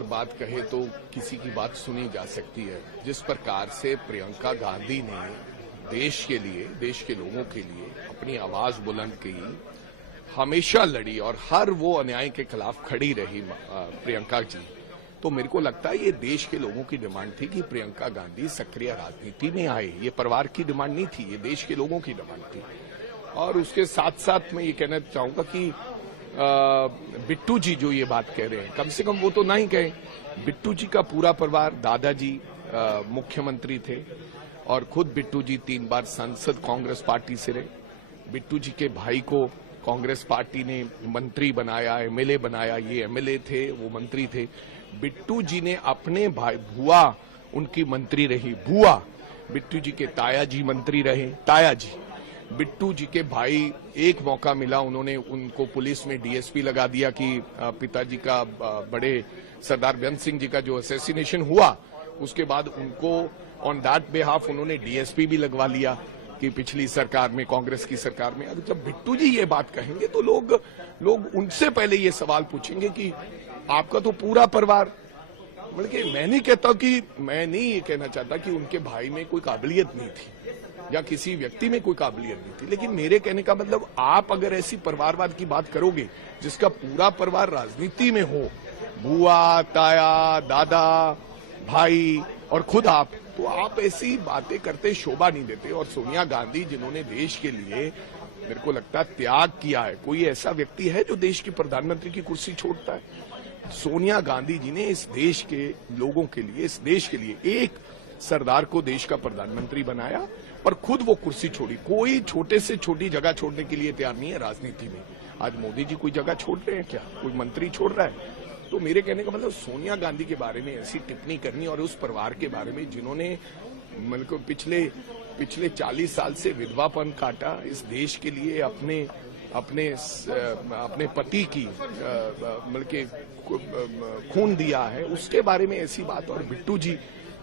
और बात कहे तो किसी की बात सुनी जा सकती है। जिस प्रकार से प्रियंका गांधी ने देश के लिए, देश के लोगों के लिए अपनी आवाज बुलंद की, हमेशा लड़ी और हर वो अन्याय के खिलाफ खड़ी रही प्रियंका जी, तो मेरे को लगता है ये देश के लोगों की डिमांड थी कि प्रियंका गांधी सक्रिय राजनीति में आए। ये परिवार की डिमांड नहीं थी, ये देश के लोगों की डिमांड थी। और उसके साथ साथ मैं ये कहना चाहूंगा कि बिट्टू जी जो ये बात कह रहे हैं, कम से कम वो तो नहीं कहें। बिट्टू जी का पूरा परिवार, दादाजी मुख्यमंत्री थे और खुद बिट्टू जी 3 बार सांसद कांग्रेस पार्टी से रहे। बिट्टू जी के भाई को कांग्रेस पार्टी ने मंत्री बनाया, एमएलए बनाया, ये एमएलए थे, वो मंत्री थे। बिट्टू जी ने अपने भाई, बुआ उनकी मंत्री रही, बुआ। बिट्टू जी के ताया जी मंत्री रहे, ताया जी। बिट्टू जी के भाई, एक मौका मिला, उन्होंने उनको पुलिस में डीएसपी लगा दिया कि पिताजी का, बड़े सरदार बेअंत सिंह जी का जो असैसिनेशन हुआ, उसके बाद उनको ऑन दैट बिहाफ उन्होंने डीएसपी भी लगवा लिया कि पिछली सरकार में, कांग्रेस की सरकार में। अब जब बिट्टू जी ये बात कहेंगे तो लोग उनसे पहले ये सवाल पूछेंगे कि आपका तो पूरा परिवार, बल्कि मैं नहीं कहता कि, मैं नहीं ये कहना चाहता कि उनके भाई में कोई काबिलियत नहीं थी या किसी व्यक्ति में कोई काबिलियत नहीं थी, लेकिन मेरे कहने का मतलब, आप अगर ऐसी परिवारवाद की बात करोगे जिसका पूरा परिवार राजनीति में हो, बुआ, ताया, दादा, भाई और खुद आप, तो आप ऐसी बातें करते शोभा नहीं देते। और सोनिया गांधी जिन्होंने देश के लिए, मेरे को लगता है, त्याग किया है, कोई ऐसा व्यक्ति है जो देश की प्रधानमंत्री की कुर्सी छोड़ता है? सोनिया गांधी जी ने इस देश के लोगों के लिए, इस देश के लिए एक सरदार को देश का प्रधानमंत्री बनाया और खुद वो कुर्सी छोड़ी। कोई छोटे से छोटी जगह छोड़ने के लिए तैयार नहीं है राजनीति में। आज मोदी जी कोई जगह छोड़ रहे हैं क्या? कोई मंत्री छोड़ रहा है? तो मेरे कहने का मतलब, सोनिया गांधी के बारे में ऐसी टिप्पणी करनी, और उस परिवार के बारे में जिन्होंने मतलब पिछले 40 साल से विधवापन काटा इस देश के लिए, अपने पति की मतलब खून दिया है, उसके बारे में ऐसी बात। और बिट्टू जी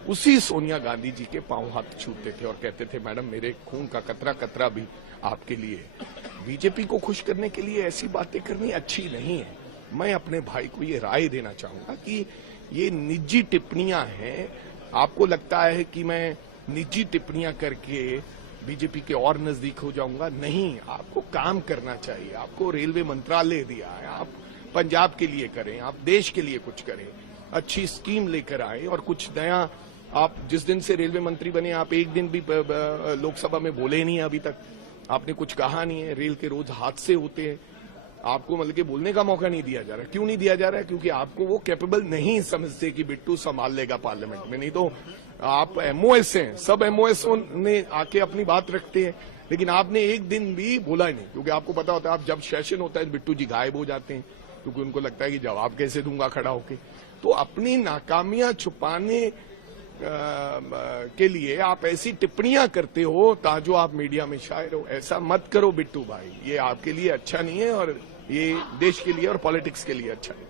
उसी सोनिया गांधी जी के पांव हाथ छूते थे और कहते थे, मैडम मेरे खून का कतरा कतरा भी आपके लिए। बीजेपी को खुश करने के लिए ऐसी बातें करनी अच्छी नहीं है। मैं अपने भाई को ये राय देना चाहूंगा कि ये निजी टिप्पणियां हैं। आपको लगता है कि मैं निजी टिप्पणियां करके बीजेपी के और नजदीक हो जाऊंगा? नहीं, आपको काम करना चाहिए। आपको रेलवे मंत्रालय दिया है, आप पंजाब के लिए करें, आप देश के लिए कुछ करें, अच्छी स्कीम लेकर आए और कुछ नया। आप जिस दिन से रेलवे मंत्री बने, आप एक दिन भी लोकसभा में बोले नहीं है अभी तक, आपने कुछ कहा नहीं है। रेल के रोज हादसे होते हैं, आपको मतलब कि बोलने का मौका नहीं दिया जा रहा। क्यों नहीं दिया जा रहा है? क्योंकि आपको वो कैपेबल नहीं समझते कि बिट्टू संभाल लेगा पार्लियामेंट में। नहीं तो आप एमओएस हैं, सब एमओएस ने आके अपनी बात रखते हैं, लेकिन आपने एक दिन भी बोला नहीं, क्योंकि आपको पता होता है आप जब सेशन होता है बिट्टू जी गायब हो जाते हैं, क्योंकि उनको लगता है कि जवाब कैसे दूंगा खड़ा होके। तो अपनी नाकामियां छुपाने के लिए आप ऐसी टिप्पणियां करते हो ताजो आप मीडिया में शायर हो। ऐसा मत करो बिट्टू भाई, ये आपके लिए अच्छा नहीं है और ये देश के लिए और पॉलिटिक्स के लिए अच्छा नहीं।